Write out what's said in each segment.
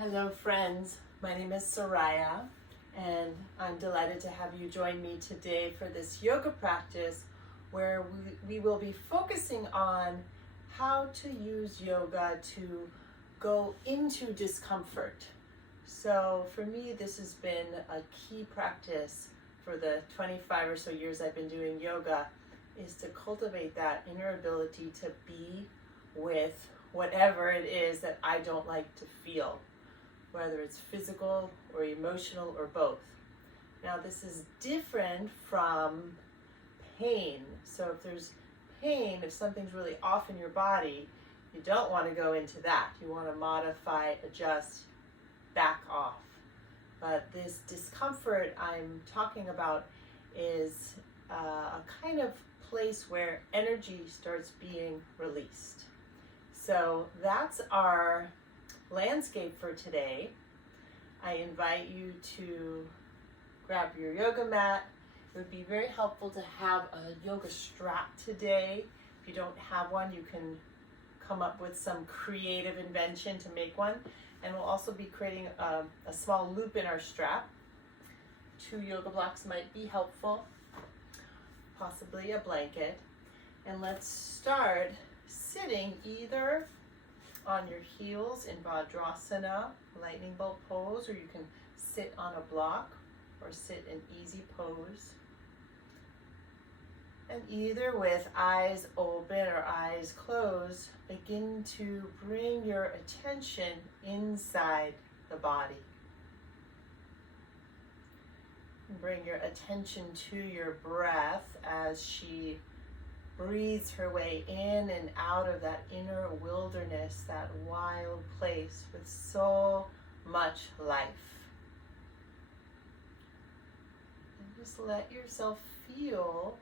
Hello friends, my name is Soraya and I'm delighted to have you join me today for this yoga practice where we will be focusing on how to use yoga to go into discomfort. So for me, this has been a key practice for the 25 or so years I've been doing yoga, is to cultivate that inner ability to be with whatever it is that I don't like to feel, whether it's physical or emotional or both. Now this is different from pain. So if there's pain, if something's really off in your body, you don't want to go into that. You want to modify, adjust, back off. But this discomfort I'm talking about is a kind of place where energy starts being released. So that's our landscape for today. I invite you to grab your yoga mat. It would be very helpful to have a yoga strap today. If you don't have one, you can come up with some creative invention to make one. And we'll also be creating a small loop in our strap. 2 yoga blocks might be helpful, possibly a blanket. And let's start sitting either on your heels in Bhadrasana, lightning bolt pose, or you can sit on a block or sit in easy pose. And either with eyes open or eyes closed, begin to bring your attention inside the body. Bring your attention to your breath as she breathes her way in and out of that inner wilderness, that wild place with so much life. And just let yourself feel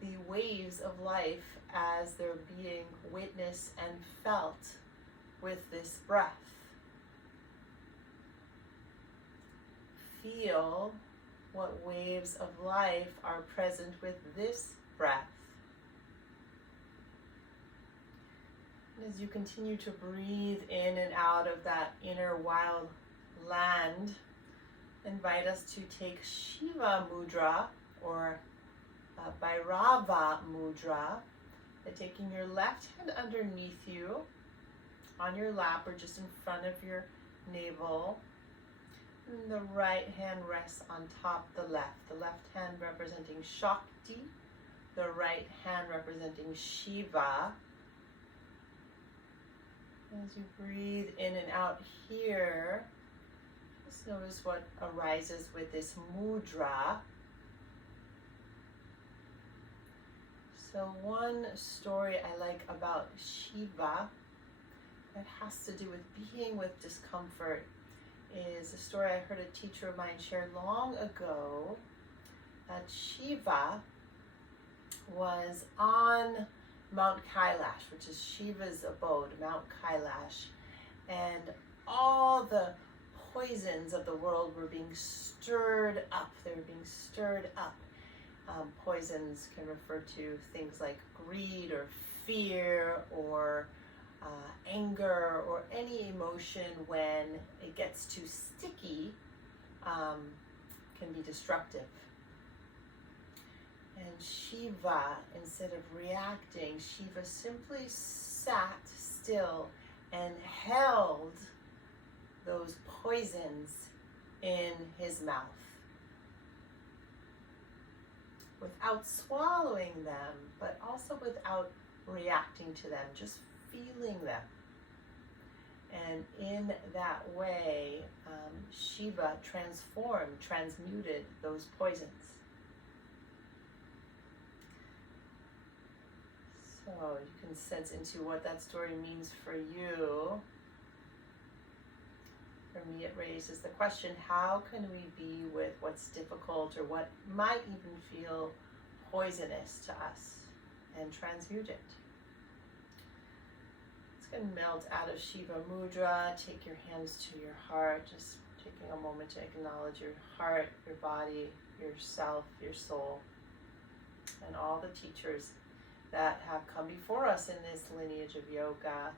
the waves of life as they're being witnessed and felt with this breath. Feel what waves of life are present with this breath. As you continue to breathe in and out of that inner wild land, invite us to take Shiva mudra or Bhairava mudra, by taking your left hand underneath you on your lap or just in front of your navel. And the right hand rests on top the left hand representing Shakti, the right hand representing Shiva. As you breathe in and out here, just notice what arises with this mudra. So one story I like about Shiva that has to do with being with discomfort is a story I heard a teacher of mine share long ago, that Shiva was on Mount Kailash, which is Shiva's abode, Mount Kailash, and all the poisons of the world were being stirred up. They were being stirred up. Poisons can refer to things like greed or fear or anger, or any emotion when it gets too sticky can be destructive. And Shiva, instead of reacting, Shiva simply sat still and held those poisons in his mouth without swallowing them, but also without reacting to them, just feeling them. And in that way, Shiva transmuted those poisons. So you can sense into what that story means for you. For me, it raises the question, how can we be with what's difficult or what might even feel poisonous to us and transmute it? It's going to melt out of Shiva mudra. Take your hands to your heart, just taking a moment to acknowledge your heart, your body, yourself, your soul, and all the teachers that have come before us in this lineage of yoga.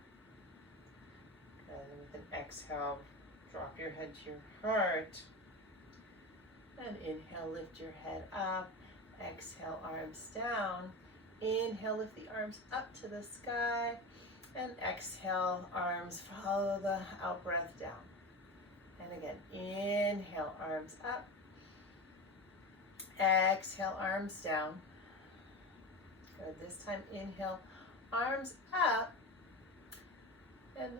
And with an exhale, Drop your head to your heart. And inhale, lift your head up. Exhale, arms down. Inhale, lift the arms up to the sky. And exhale, arms follow the out breath down. And again, inhale, arms up. Exhale, arms down. Good. This time, inhale, arms up. And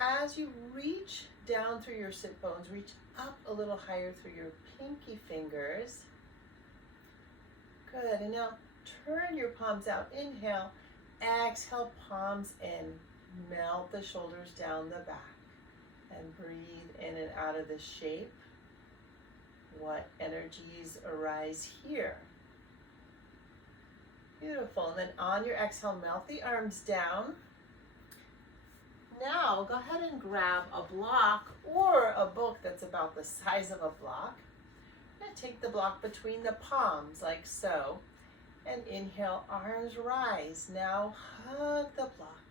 as you reach down through your sit bones, reach up a little higher through your pinky fingers. Good. And now turn your palms out. Inhale. Exhale, palms in. Melt the shoulders down the back. And breathe in and out of the shape. What energies arise here? Beautiful. And then on your exhale, melt the arms down. Now, go ahead and grab a block or a book that's about the size of a block. I'm going to take the block between the palms, like so. And inhale, arms rise. Now, hug the block.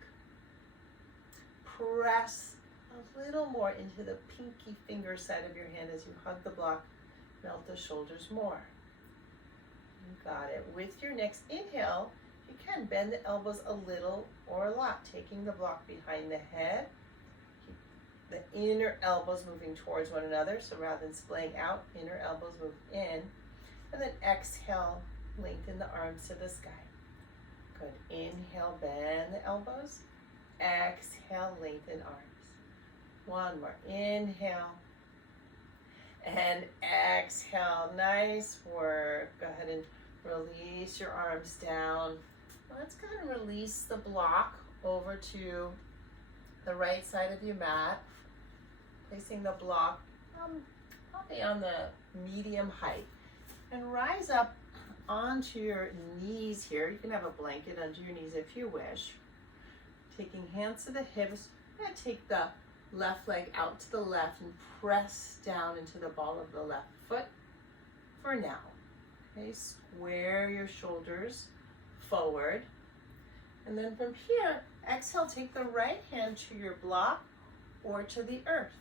Press a little more into the pinky finger side of your hand as you hug the block. Melt the shoulders more. You got it. With your next inhale, you can bend the elbows a little or a lot, taking the block behind the head. Keep the inner elbows moving towards one another, so rather than splaying out, inner elbows move in. And then exhale, lengthen the arms to the sky. Good. Inhale, bend the elbows. Exhale, lengthen arms. One more. Inhale. And exhale. Nice work. Go ahead and release your arms down. Let's go ahead and release the block over to the right side of your mat. Placing the block probably on the medium height. And rise up onto your knees here. You can have a blanket under your knees if you wish. Taking hands to the hips. I'm going to take the left leg out to the left and press down into the ball of the left foot for now. Okay, square your shoulders forward. And then from here, exhale, take the right hand to your block or to the earth.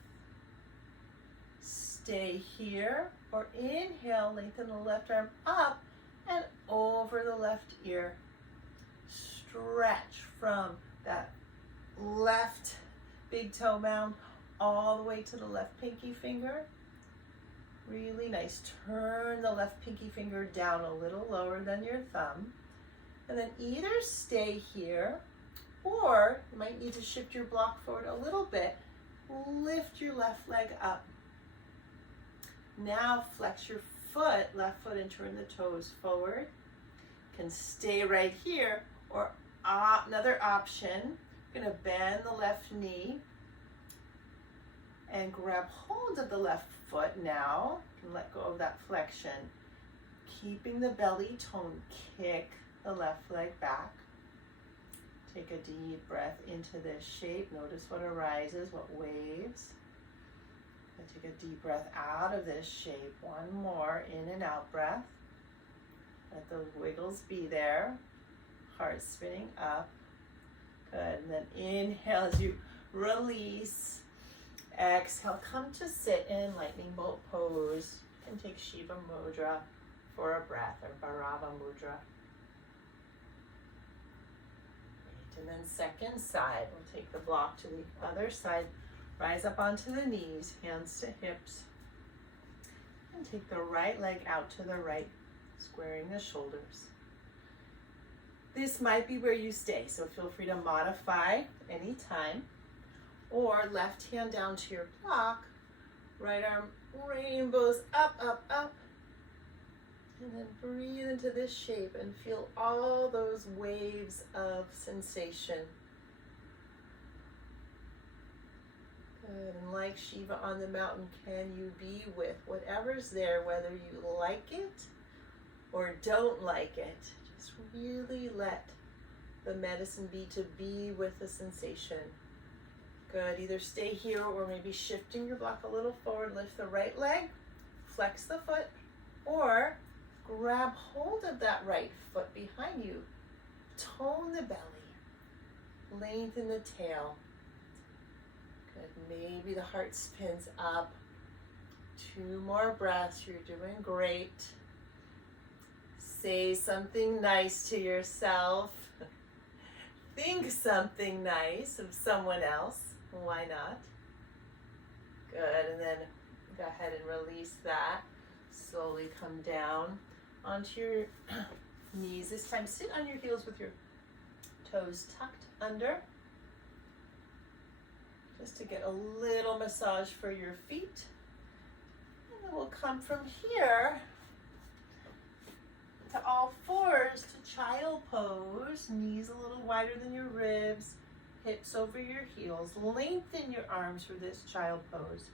Stay here or inhale, lengthen the left arm up and over the left ear. Stretch from that left big toe mound all the way to the left pinky finger. Really nice. Turn the left pinky finger down a little lower than your thumb. And then either stay here or you might need to shift your block forward a little bit. Lift your left leg up. Now flex your foot, left foot, and turn the toes forward. You can stay right here or another option. You're going to bend the left knee and grab hold of the left foot now. You can let go of that flexion. Keeping the belly tone, kick the left leg back. Take a deep breath into this shape. Notice what arises, what waves. And take a deep breath out of this shape. One more in and out breath. Let those wiggles be there. Heart spinning up. Good. And then inhale as you release. Exhale, come to sit in lightning bolt pose. You can take Shiva mudra for a breath or Bhadrasana mudra. Great. And then second side, we'll take the block to the other side. Rise up onto the knees, hands to hips. And take the right leg out to the right, squaring the shoulders. This might be where you stay, so feel free to modify anytime. Or left hand down to your block, right arm rainbows up, up, up. And then breathe into this shape and feel all those waves of sensation. Good. And like Shiva on the mountain, can you be with whatever's there, whether you like it or don't like it? Just really let the medicine be with the sensation. Good. Either stay here or maybe shifting your block a little forward. Lift the right leg, flex the foot, or grab hold of that right foot behind you. Tone the belly. Lengthen the tail. Good. Maybe the heart spins up. 2 more breaths. You're doing great. Say something nice to yourself. Think something nice of someone else. Why not? Good. And then go ahead and release that. Slowly come down onto your knees. This time sit on your heels with your toes tucked under. Just to get a little massage for your feet. And then we'll come from here to all fours to child pose. Knees a little wider than your ribs. Hips over your heels. Lengthen your arms for this child pose.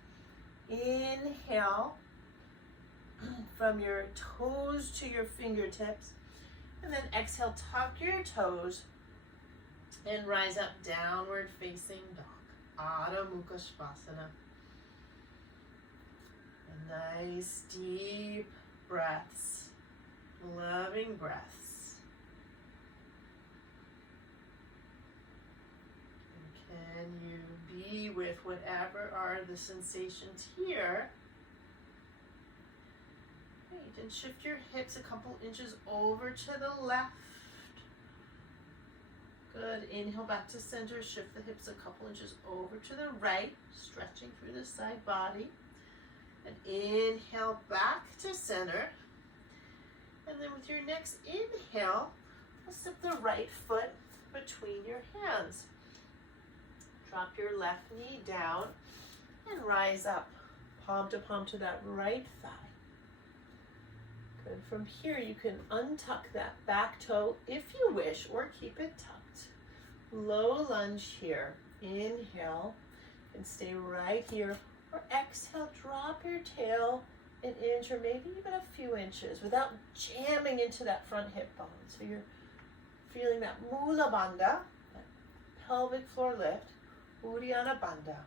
Inhale from your toes to your fingertips. And then exhale, tuck your toes and rise up, downward facing dog. Adho Mukha Svanasana. And nice deep breaths, loving breaths. And can you be with whatever are the sensations here? Great, and shift your hips a couple inches over to the left. Good. Inhale back to center. Shift the hips a couple inches over to the right, stretching through the side body. And inhale back to center. And then with your next inhale, we'll step the right foot between your hands. Drop your left knee down and rise up, palm to that right thigh. Good. From here, you can untuck that back toe if you wish, or keep it tucked. Low lunge here. Inhale and stay right here. Or exhale, drop your tail an inch or maybe even a few inches without jamming into that front hip bone. So you're feeling that Mula Bandha, that pelvic floor lift, Uddiyana Bandha.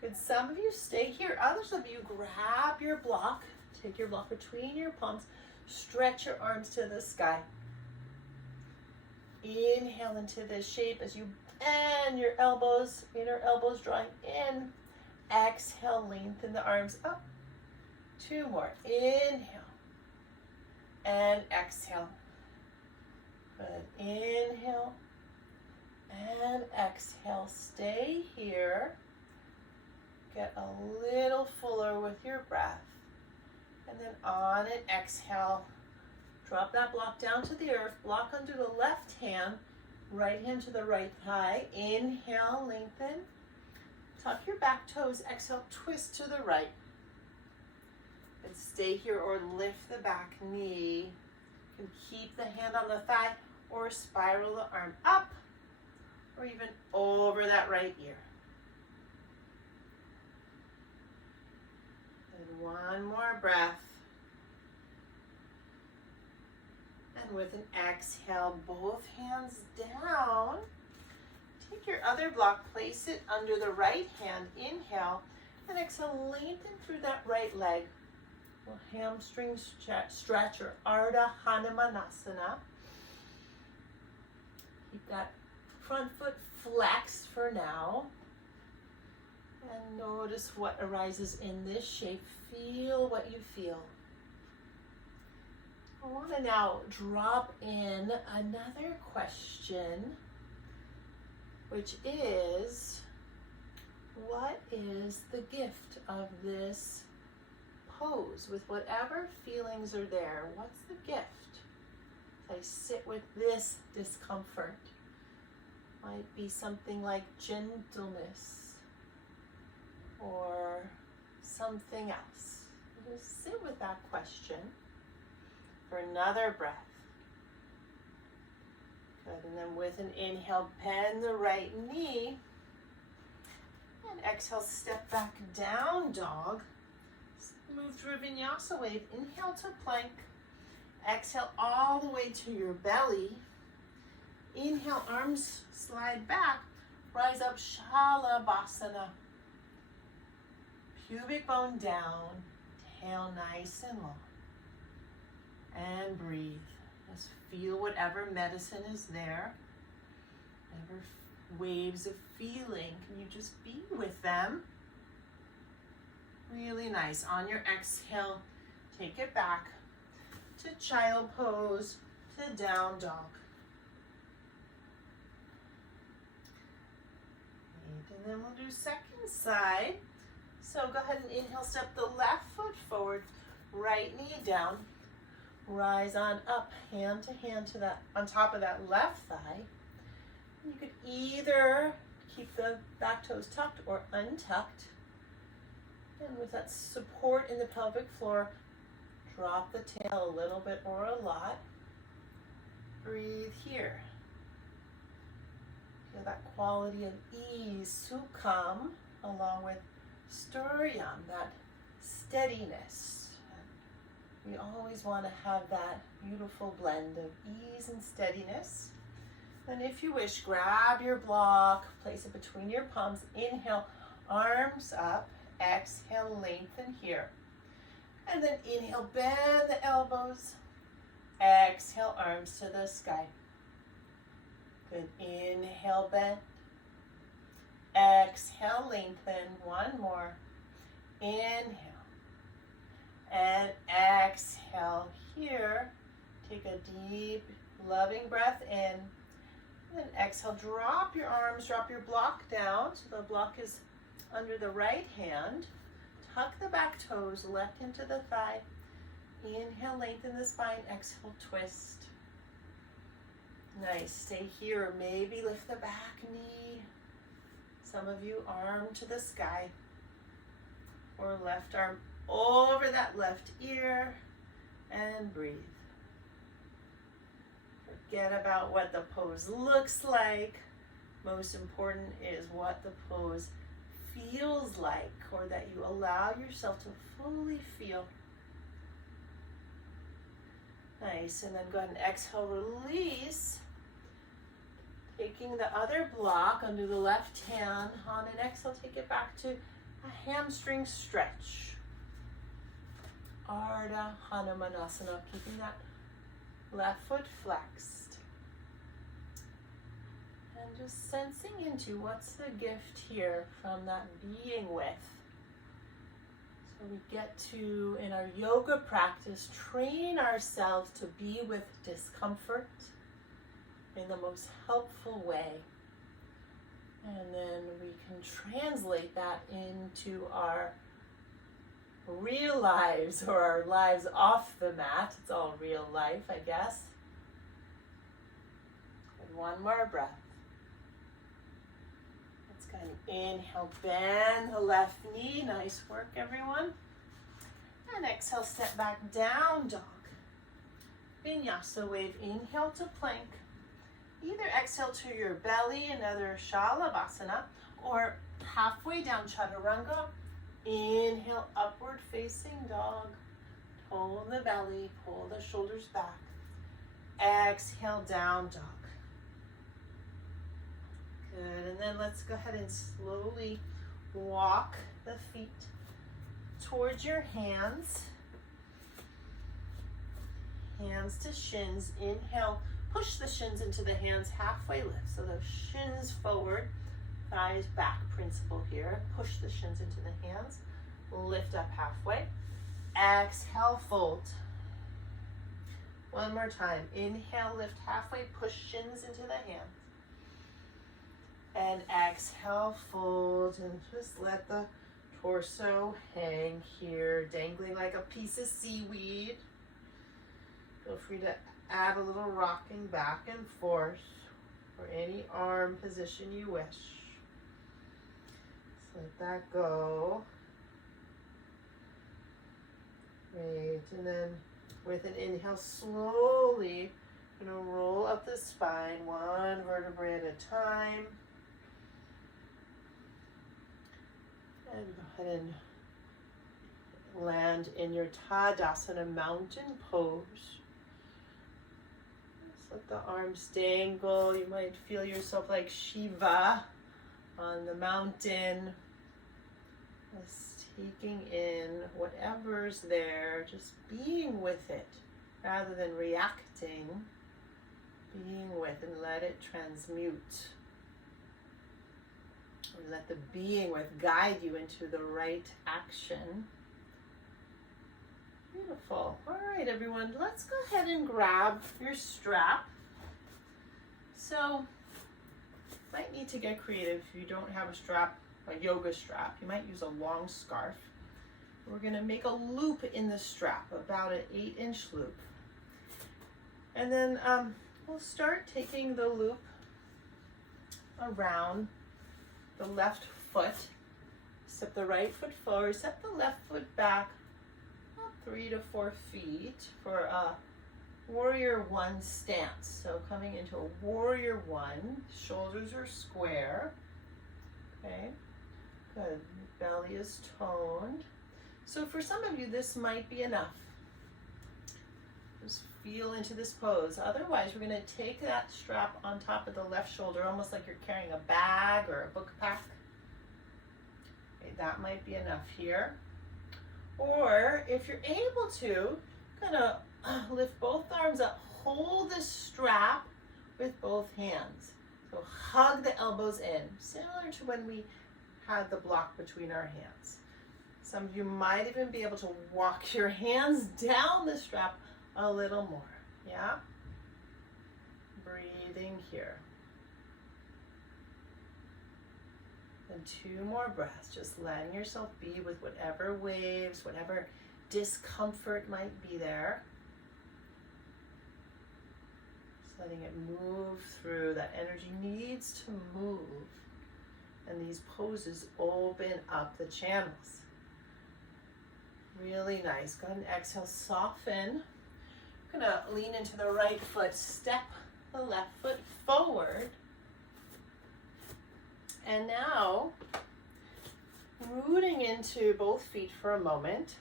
Good. Some of you stay here. Others of you grab your block. Take your block between your palms. Stretch your arms to the sky. Inhale into this shape as you bend your elbows, inner elbows drawing in. Exhale, lengthen the arms up. 2 more. Inhale and exhale. Good. Inhale and exhale. Stay here. Get a little fuller with your breath. And then on an exhale, drop that block down to the earth. Block under the left hand, right hand to the right thigh. Inhale, lengthen. Tuck your back toes. Exhale, twist to the right. And stay here or lift the back knee. You can keep the hand on the thigh or spiral the arm up or even over that right ear. And one more breath. And with an exhale, both hands down. Take your other block, place it under the right hand. Inhale, and exhale, lengthen through that right leg. A hamstring stretch or Ardha Hanumanasana. Keep that front foot flexed for now. And notice what arises in this shape. Feel what you feel. I want to now drop in another question, which is, what is the gift of this pose? With whatever feelings are there, what's the gift? I sit with this discomfort. Might be something like gentleness or something else. Just sit with that question for another breath. Good. And then with an inhale, bend the right knee. And exhale, step back, down dog. Move through a vinyasa wave. Inhale to plank. Exhale all the way to your belly. Inhale, arms slide back. Rise up, Shalabhasana. Pubic bone down. Tail nice and long. And breathe. Just feel whatever medicine is there. waves of feeling. Can you just be with them? Really nice. On your exhale, take it back to child pose, to down dog. And then we'll do second side. So go ahead and inhale, step the left foot forward, right knee down. Rise on up, hand to hand to that, on top of that left thigh. You could either keep the back toes tucked or untucked. And with that support in the pelvic floor, drop the tail a little bit or a lot. Breathe here. Feel that quality of ease, sukham, along with sturyam, that steadiness. We always want to have that beautiful blend of ease and steadiness. And if you wish, grab your block, place it between your palms. Inhale, arms up. Exhale, lengthen here. And then inhale, bend the elbows. Exhale, arms to the sky. Good. Inhale, bend. Exhale, lengthen. One more. Inhale. And exhale here. Take a deep, loving breath in. And exhale, drop your arms, drop your block down. So the block is under the right hand. Tuck the back toes, left into the thigh. Inhale, lengthen the spine. Exhale, twist. Nice. Stay here. Maybe lift the back knee. Some of you, arm to the sky. Or left arm over that left ear. And breathe. Forget about what the pose looks like. Most important is what the pose feels like, or that you allow yourself to fully feel. Nice. And then go ahead and exhale, release. Taking the other block under the left hand. On an exhale, take it back to a hamstring stretch. Ardha Hanumanasana, keeping that left foot flexed. And just sensing into what's the gift here from that being with. So we get to, in our yoga practice, train ourselves to be with discomfort in the most helpful way. And then we can translate that into our real lives, or our lives off the mat. It's all real life, I guess. And one more breath. Let's go ahead and inhale, bend the left knee. Nice work, everyone. And exhale, step back, down dog. Vinyasa wave, inhale to plank. Either exhale to your belly, another Shalabhasana, or halfway down Chaturanga. Inhale, upward facing dog. Pull the belly, pull the shoulders back. Exhale, down dog. Good, and then let's go ahead and slowly walk the feet towards your hands. Hands to shins. Inhale, push the shins into the hands, halfway lift. So those shins forward. Thighs back principle here. Push the shins into the hands. Lift up halfway. Exhale, fold. One more time. Inhale, lift halfway. Push shins into the hands. And exhale, fold. And just let the torso hang here, dangling like a piece of seaweed. Feel free to add a little rocking back and forth or any arm position you wish. Let that go. Great. And then with an inhale, slowly going to roll up the spine, one vertebrae at a time. And go ahead and land in your Tadasana, mountain pose. Just let the arms dangle. You might feel yourself like Shiva on the mountain. Just taking in whatever's there, just being with it rather than reacting. Being with, and let it transmute. Let the being with guide you into the right action. Beautiful. All right, everyone, let's go ahead and grab your strap. So, you might need to get creative if you don't have a strap, a yoga strap. You might use a long scarf. We're going to make a loop in the strap, about an 8-inch loop. And then we'll start taking the loop around the left foot. Step the right foot forward, step the left foot back about 3 to 4 feet for a warrior one stance. So coming into a warrior one, shoulders are square. Okay, good. Belly is toned. So for some of you, this might be enough. Just feel into this pose. Otherwise, we're going to take that strap on top of the left shoulder, almost like you're carrying a bag or a book pack. Okay, that might be enough here. Or if you're able to, kind of lift both arms up, hold the strap with both hands. So hug the elbows in, similar to when we had the block between our hands. Some of you might even be able to walk your hands down the strap a little more, yeah? Breathing here. And 2 more breaths, just letting yourself be with whatever waves, whatever discomfort might be there. Just letting it move through. That energy needs to move. And these poses open up the channels. Really nice. Go ahead and exhale, soften. I'm gonna lean into the right foot, step the left foot forward. And now, rooting into both feet for a moment.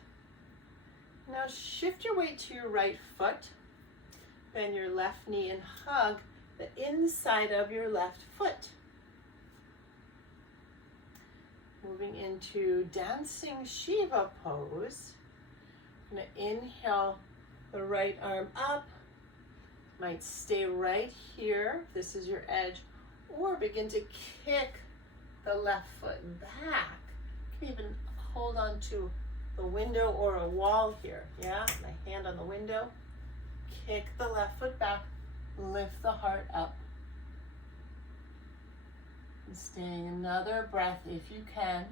Now shift your weight to your right foot. Bend your left knee and hug the inside of your left foot. Moving into dancing Shiva pose. I'm going to inhale the right arm up. Might stay right here. This is your edge. Or begin to kick the left foot back. You can even hold on to the window or a wall here. Yeah, my hand on the window. Kick the left foot back. Lift the heart up. And staying another breath if you can.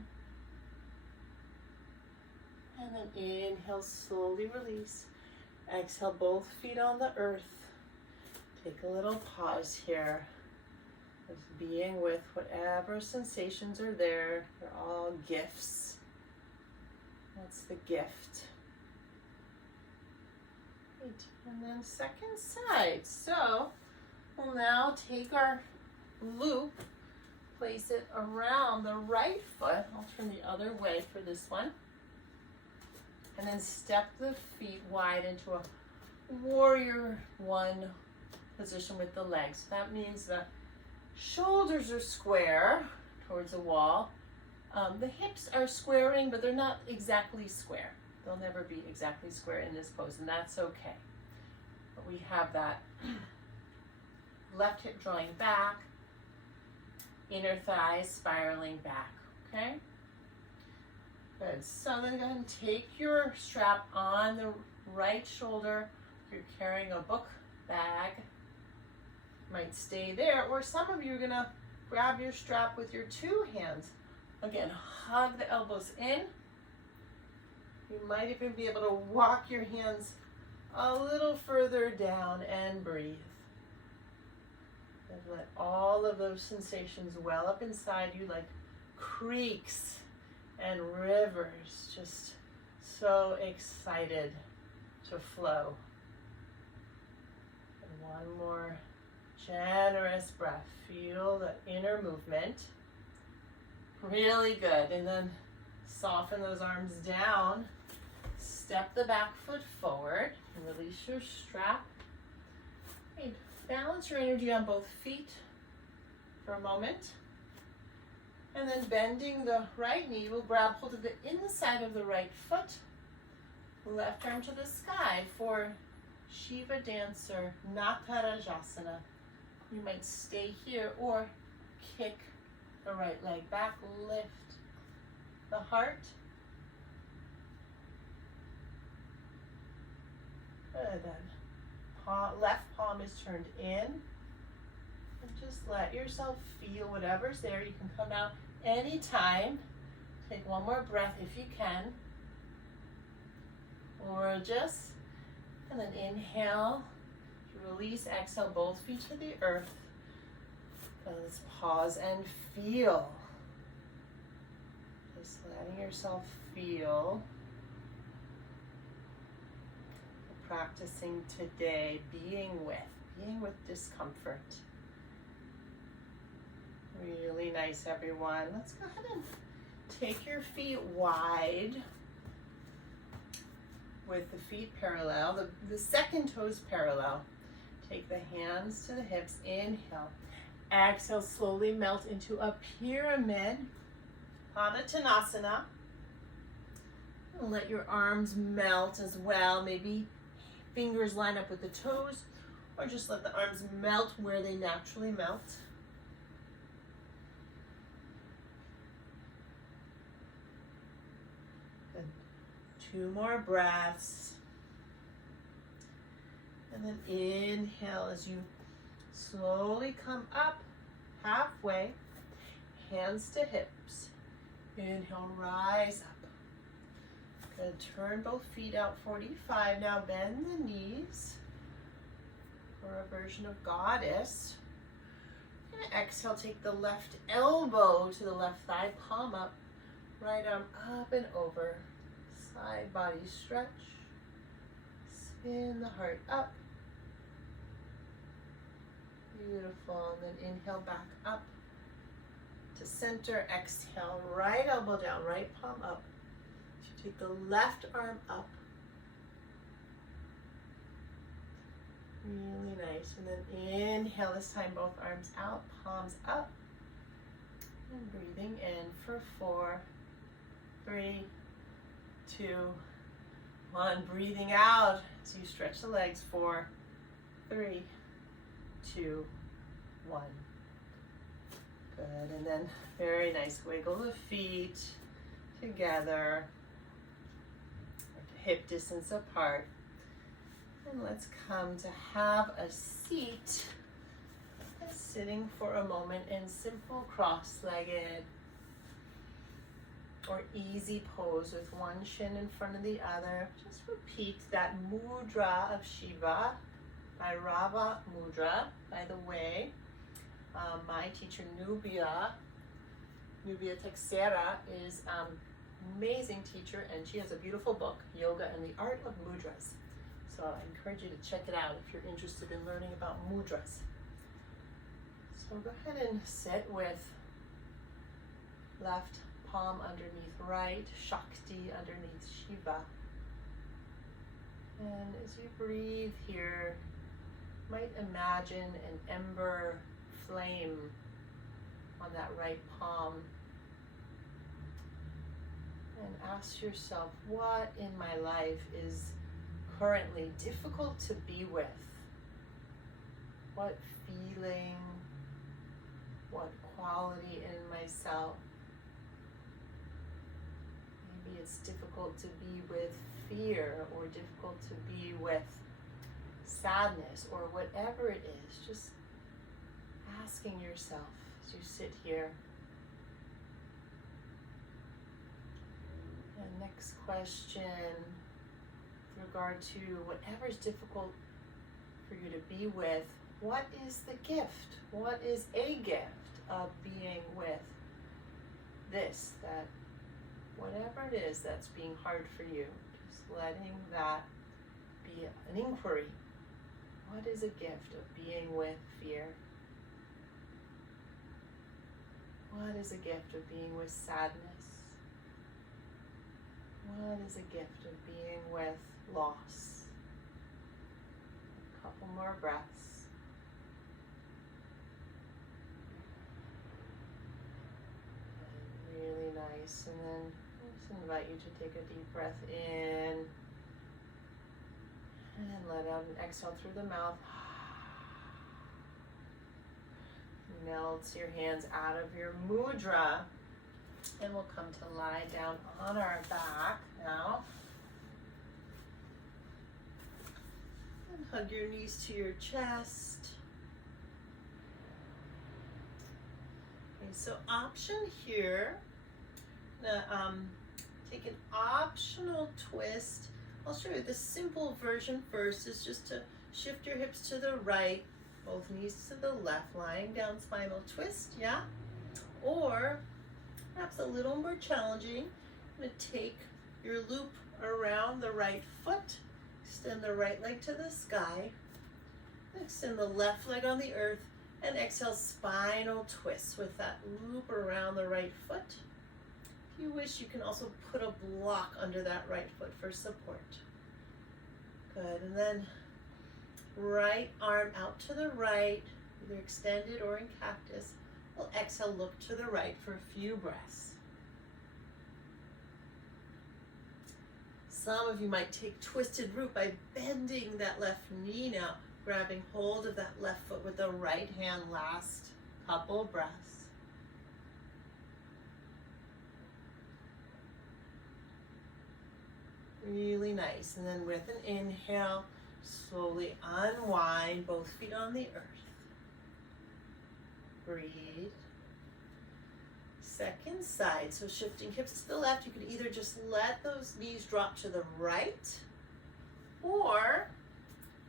And then inhale, slowly release. Exhale, both feet on the earth. Take a little pause here. Just being with whatever sensations are there. They're all gifts. That's the gift. Great. And then second side. So we'll now take our loop, place it around the right foot. I'll turn the other way for this one. And then step the feet wide into a warrior one position with the legs. That means the shoulders are square towards the wall. The hips are squaring, but they're not exactly square. They'll never be exactly square in this pose, and that's okay. But we have that left hip drawing back, inner thighs spiraling back, okay? Good. So then go ahead and take your strap on the right shoulder. If you're carrying a book bag, might stay there. Or some of you are going to grab your strap with your 2 hands. Again, hug the elbows in. You might even be able to walk your hands a little further down and breathe. And let all of those sensations well up inside you like creeks and rivers, just so excited to flow. And one more generous breath. Feel the inner movement. Really good. And then soften those arms down. Step the back foot forward and release your strap. Okay, balance your energy on both feet for a moment. And then bending the right knee, we'll grab hold of the inside of the right foot. Left arm to the sky for Shiva dancer, Tadasana. You might stay here or kick the right leg back, lift the heart. Good. Left palm is turned in. And just let yourself feel whatever's there. You can come out anytime. Take one more breath if you can. Gorgeous. And then inhale. Release, exhale, both feet to the earth. Let's pause and feel. Just letting yourself feel. Practicing today, being with discomfort. Really nice, everyone. Let's go ahead and take your feet wide with the feet parallel. The second toes parallel. Take the hands to the hips. Inhale. Exhale, slowly melt into a pyramid. Tadasana. And let your arms melt as well. Maybe fingers line up with the toes, or just let the arms melt where they naturally melt. Good. 2 more breaths. And then inhale as you slowly come up halfway, hands to hips. Inhale, rise up. Good. Turn both feet out 45. Now bend the knees for a version of goddess. And exhale, take the left elbow to the left thigh, palm up, right arm up and over. Side body stretch. Spin the heart up. Beautiful. And then inhale back up to center. Exhale, right elbow down, right palm up. Take the left arm up. Really nice. And then inhale, this time both arms out, palms up. And breathing in for 4, 3, 2, 1. Breathing out as you stretch the legs. 4, 3, 2, 1. Good. And then very nice. Wiggle the feet together. Hip distance apart. And let's come to have a seat. Sitting for a moment in simple cross-legged or easy pose with one shin in front of the other. Just repeat that mudra of Shiva, Bhairava mudra. By the way, my teacher Nubia Texera is amazing teacher, and she has a beautiful book, Yoga and the Art of Mudras. So I encourage you to check it out if you're interested in learning about mudras. So go ahead and sit with left palm underneath right, Shakti underneath Shiva. And as you breathe here, you might imagine an ember flame on that right palm. And ask yourself, what in my life is currently difficult to be with? What feeling, what quality in myself? Maybe it's difficult to be with fear, or difficult to be with sadness, or whatever it is. Just asking yourself as you sit here. And next question, with regard to whatever's difficult for you to be with, what is the gift? What is a gift of being with this, that whatever it is that's being hard for you, just letting that be an inquiry. What is a gift of being with fear? What is a gift of being with sadness? What is a gift of being with loss? A couple more breaths. And really nice. And then I just invite you to take a deep breath in and let out an exhale through the mouth. Melt your hands out of your mudra. And we'll come to lie down on our back now. And hug your knees to your chest. Okay, so option here. Take an optional twist. I'll show you the simple version first. Is just to shift your hips to the right, both knees to the left, lying down, spinal twist, yeah? Or perhaps a little more challenging, I'm going to take your loop around the right foot, extend the right leg to the sky, extend the left leg on the earth, and exhale, spinal twist with that loop around the right foot. If you wish, you can also put a block under that right foot for support. Good, and then right arm out to the right, either extended or in cactus. We'll exhale, look to the right for a few breaths. Some of you might take twisted root by bending that left knee now, grabbing hold of that left foot with the right hand. Last couple breaths. Really nice. And then with an inhale, slowly unwind both feet on the earth. Breathe. Second side, so shifting hips to the left, you can either just let those knees drop to the right, or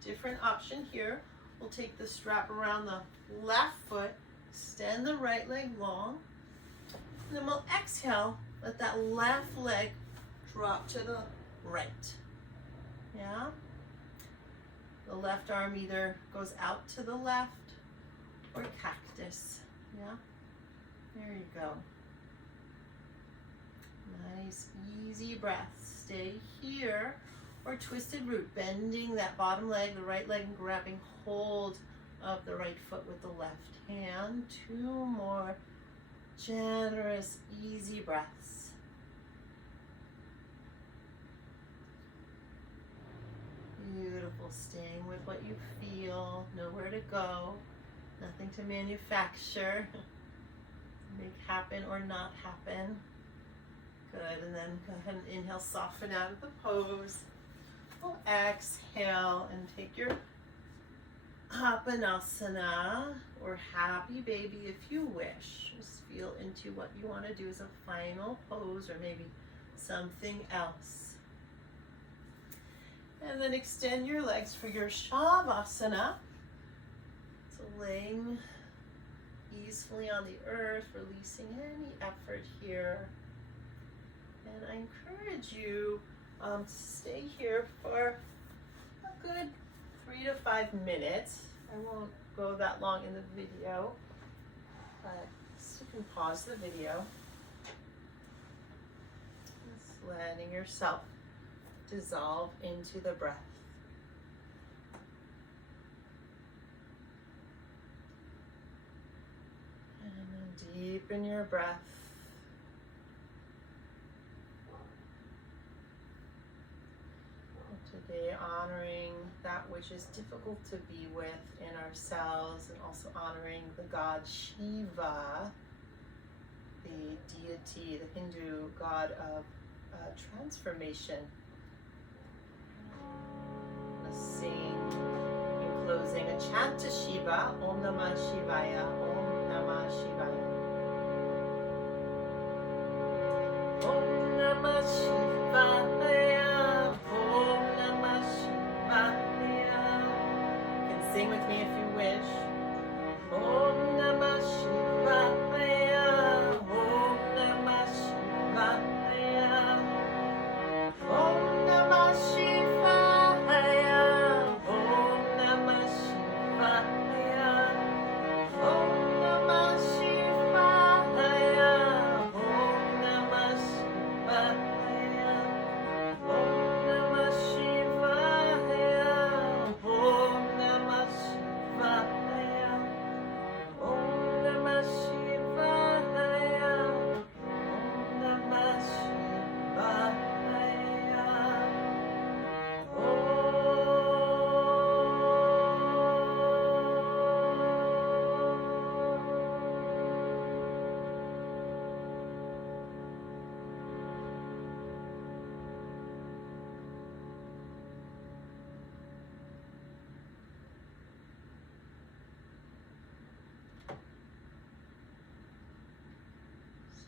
different option here, we'll take the strap around the left foot, extend the right leg long, and then we'll exhale, let that left leg drop to the right. Yeah? The left arm either goes out to the left or cactus. Yeah? There you go. Nice, easy breath. Stay here. Or twisted root, bending that bottom leg, the right leg, and grabbing hold of the right foot with the left hand. 2 more generous, easy breaths. Beautiful. Staying with what you feel. Nowhere to go. Nothing to manufacture. Make happen or not happen. Good. And then go ahead and inhale, soften out of the pose. We'll exhale and take your Bhadrasana or happy baby if you wish. Just feel into what you want to do as a final pose or maybe something else. And then extend your legs for your Shavasana. So laying easily on the earth, releasing any effort here. And I encourage you to stay here for a good 3 to 5 minutes. I won't go that long in the video, but you can pause the video. Just letting yourself dissolve into the breath. And then deepen your breath. Today, honoring that which is difficult to be with in ourselves, and also honoring the god Shiva, the deity, the Hindu god of transformation. Let's sing in closing a chant to Shiva, Om Namah Shivaya, Om Namah Shivaya. Om Namah Shivaya. Sing with me if you wish. Om Namah Shivaya. Om Namah Shivaya. Om Namah Shivaya. Om Namah Shivaya. Om Namah Shivaya. Om Namah Shivaya.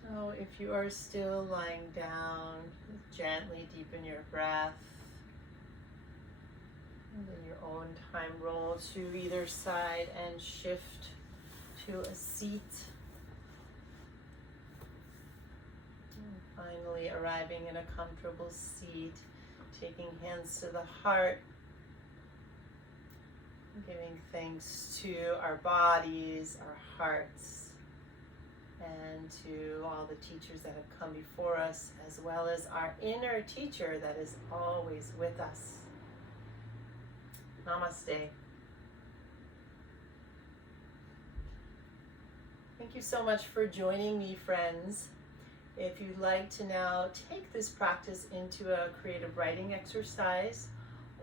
So if you are still lying down, gently deepen your breath. And in your own time, roll to either side and shift to a seat. And finally arriving in a comfortable seat, taking hands to the heart, giving thanks to our bodies, our hearts, and to all the teachers that have come before us, as well as our inner teacher that is always with us. Namaste. Thank you so much for joining me, friends. If you'd like to now take this practice into a creative writing exercise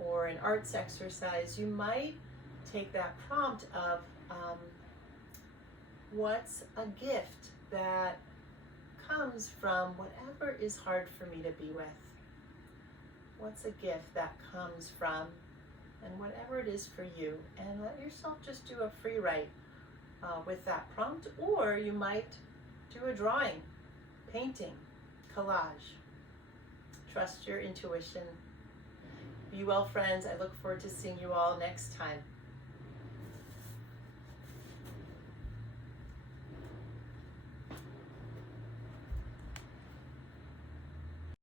or an arts exercise, you might take that prompt of what's a gift that comes from whatever is hard for me to be with. What's a gift that comes from, and whatever it is for you, and let yourself just do a free write with that prompt, or you might do a drawing, painting, collage. Trust your intuition. Be well, friends. I look forward to seeing you all next time.